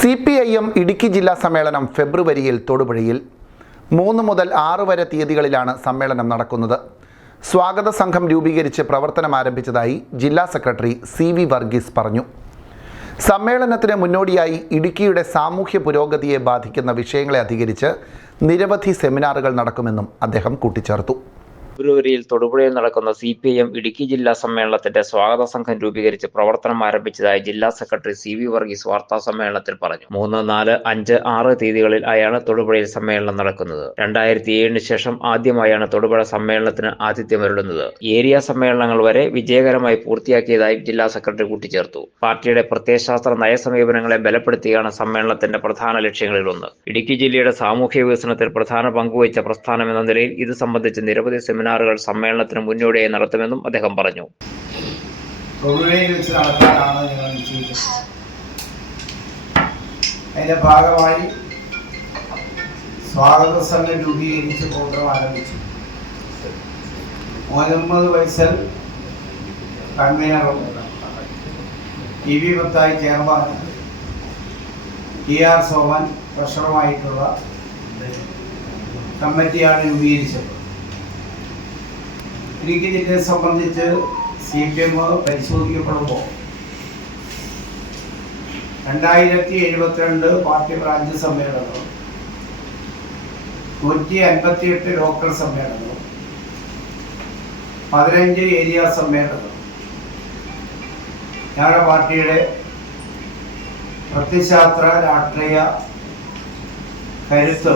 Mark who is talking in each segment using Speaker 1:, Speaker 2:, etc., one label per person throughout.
Speaker 1: C P I M Idukki ജില്ലാ സമ്മേളനം ഫെബ്രുവരിയിൽ തൊടുപുഴയിൽ മൂന്ന് മുതൽ ആറ് വരെ തീയതികളിലാണ് സമ്മേളനം നടക്കുന്നത്. സ്വാഗത സംഘം രൂപീകരിച്ച് പ്രവർത്തനം ആരംഭിച്ചതായി ജില്ലാ സെക്രട്ടറി സി വി വർഗീസ് പറഞ്ഞു. സമ്മേളനത്തിന് മുന്നോടിയായി ഇടുക്കിയുടെ സാമൂഹ്യ പുരോഗതിയെ ബാധിക്കുന്ന വിഷയങ്ങളെ അധികരിച്ച് നിരവധി സെമിനാറുകൾ നടക്കുമെന്നും അദ്ദേഹം കൂട്ടിച്ചേർത്തു.
Speaker 2: ഫെബ്രുവരിയിൽ തൊടുപുഴയിൽ നടക്കുന്ന C P I M Idukki ജില്ലാ സമ്മേളനത്തിന്റെ സ്വാഗത സംഘം രൂപീകരിച്ച് പ്രവർത്തനം ആരംഭിച്ചതായി ജില്ലാ സെക്രട്ടറി സി വി വർഗീസ് വാർത്താ സമ്മേളനത്തിൽ പറഞ്ഞു. മൂന്ന് നാല് അഞ്ച് ആറ് തീയതികളിൽ ആയാണ് തൊടുപുഴയിൽ സമ്മേളനം നടക്കുന്നത്. രണ്ടായിരത്തി ഏഴിന് ശേഷം ആദ്യമായാണ് തൊടുപുഴ സമ്മേളനത്തിന് ആതിഥ്യമരുളുന്നത് ഏരിയ സമ്മേളനങ്ങൾ വരെ വിജയകരമായി പൂർത്തിയാക്കിയതായി ജില്ലാ സെക്രട്ടറി കൂട്ടിച്ചേർത്തു. പാർട്ടിയുടെ പ്രത്യയശാസ്ത്ര നയസമീപനങ്ങളെ ബലപ്പെടുത്തിയാണ് സമ്മേളനത്തിന്റെ പ്രധാന ലക്ഷ്യങ്ങളിൽ ഒന്ന് ഇടുക്കി ജില്ലയുടെ സാമൂഹ്യ വികസനത്തിൽ പ്രധാന പങ്കുവഹിച്ച പ്രസ്ഥാനം എന്ന നിലയിൽ ഇത് സംബന്ധിച്ച് നിരവധി സെമിനാറുകൾ സമ്മേളനത്തിന് മുന്നോടിയായി നടത്തുമെന്നും അദ്ദേഹം പറഞ്ഞു.
Speaker 3: അതിന്റെ ഭാഗമായി സ്വാഗത സംഘം രൂപീകരിച്ച് പ്രോഗ്രാം ആരംഭിച്ചു. മുഹമ്മദ് വൈസൽ കൺവീനറും ടി വി ബത്തായി ചെയർമാൻ ടി ആർ സോമൻ ട്രഷറുമായിട്ടുള്ള കമ്മിറ്റിയാണ് രൂപീകരിച്ചത്. ഇടുക്കി ജില്ലയെ സംബന്ധിച്ച് സി പി എം പരിശോധിക്കപ്പെടുമ്പോൾ രണ്ടായിരത്തി എഴുപത്തിരണ്ട് പാർട്ടി ബ്രാഞ്ച് സമ്മേളനം നൂറ്റി അൻപത്തി എട്ട് ലോക്കൽ സമ്മേളനം പതിനഞ്ച് ഏരിയ സമ്മേളനം. ഞങ്ങളുടെ പാർട്ടിയുടെ പ്രത്യശാസ്ത്ര രാഷ്ട്രീയ കരുത്ത്.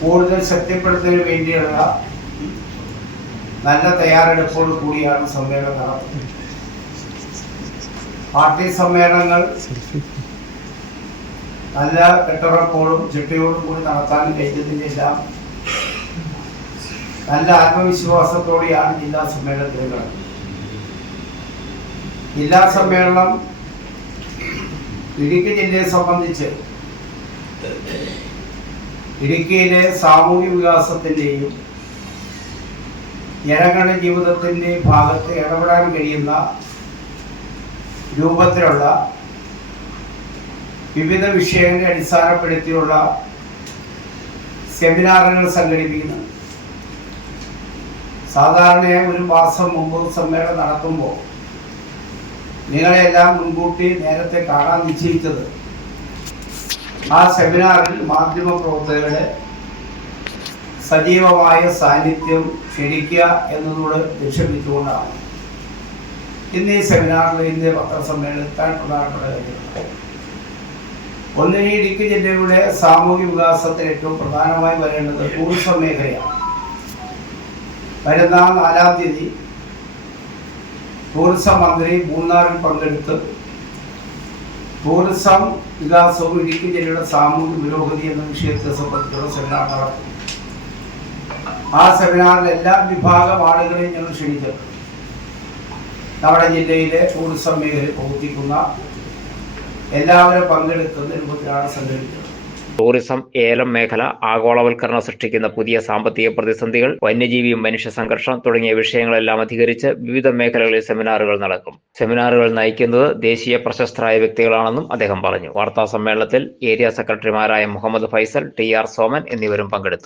Speaker 3: കൂടുതൽ ശക്തിപ്പെടുത്തുന്നതിന് വേണ്ടിയുള്ള നല്ല തയ്യാറെടുപ്പോട് കൂടിയാണ് സമ്മേളനം നടത്തുന്നത് പാർട്ടി സമ്മേളനങ്ങൾ നല്ല കെട്ടുറപ്പോടും ചിട്ടയോടും കൂടി നടത്താൻ കഴിഞ്ഞതിന്റെ എല്ലാം നല്ല ആത്മവിശ്വാസത്തോടെയാണ് ജില്ലാ സമ്മേളനത്തിൽ നടക്കുന്നത് ജില്ലാ സമ്മേളനം ഇടുക്കി ജില്ലയെ സംബന്ധിച്ച് ഇടുക്കിയിലെ സാമൂഹ്യ വികാസത്തിന്റെയും ജനങ്ങളുടെ ജീവിതത്തിന്റെ ഭാഗത്ത് ഇടപെടാൻ കഴിയുന്ന രൂപത്തിലുള്ള വിവിധ വിഷയങ്ങളെ അടിസ്ഥാനപ്പെടുത്തിയുള്ള സെമിനാറുകൾ സംഘടിപ്പിക്കുന്നു. സാധാരണയായി ഒരു മാസം മുമ്പ് സമ്മേളനം നടത്തുമ്പോൾ നിങ്ങളെല്ലാം മുൻകൂട്ടി നേരത്തെ കാണാൻ നിശ്ചയിച്ചത് ആ സെമിനാറിൽ മാധ്യമ പ്രവർത്തകരുടെ സജീവമായ സാന്നിധ്യം ക്ഷണിക്കുക എന്നതോട് ലക്ഷ്യമിട്ടുകൊണ്ടാണ്. ഇന്ന് ഈ സെമിനാറിൽ ഇന്ത്യ പത്രസമ്മേളനത്താൻ പ്രധാനപ്പെട്ട കാര്യങ്ങൾ ഒന്ന് ഇടുക്കി ജില്ലയുടെ സാമൂഹ്യ വികാസത്തിൽ ഏറ്റവും പ്രധാനമായി വരേണ്ടത് ടൂറിസം മേഖലയാണ്. വരുന്ന നാലാം തീയതി ടൂറിസം മന്ത്രി മൂന്നാറിൽ പങ്കെടുത്ത് ടൂറിസം വികാസവും ഇടുക്കി ജില്ലയുടെ സാമൂഹ്യ പുരോഗതി എന്ന വിഷയത്തെ സംബന്ധിച്ചുള്ള സെമിനാർ നടത്തും. ആ സെമിനാറിൽ എല്ലാ വിഭാഗം ആളുകളെയും ഞങ്ങൾ ക്ഷണിച്ചിട്ടുണ്ട് നമ്മുടെ ജില്ലയിലെ ടൂറിസം മേഖല പ്രവർത്തിക്കുന്ന എല്ലാവരും പങ്കെടുക്കുന്ന രൂപത്തിലാണ് സംഘടിപ്പിച്ചത്.
Speaker 2: ടൂറിസം ഏലം മേഖല ആഗോളവൽക്കരണം സൃഷ്ടിക്കുന്ന പുതിയ സാമ്പത്തിക പ്രതിസന്ധികൾ വന്യജീവിയും മനുഷ്യ സംഘർഷം തുടങ്ങിയ വിഷയങ്ങളെല്ലാം അധികരിച്ച് വിവിധ മേഖലകളിൽ സെമിനാറുകൾ നടക്കും. സെമിനാറുകൾ നയിക്കുന്നത് ദേശീയ പ്രശസ്തരായ വ്യക്തികളാണെന്നും അദ്ദേഹം പറഞ്ഞു. വാർത്താ സമ്മേളനത്തിൽ ഏരിയ സെക്രട്ടറിമാരായ മുഹമ്മദ് ഫൈസൽ ടി ആർ സോമൻ എന്നിവരും പങ്കെടുത്തു.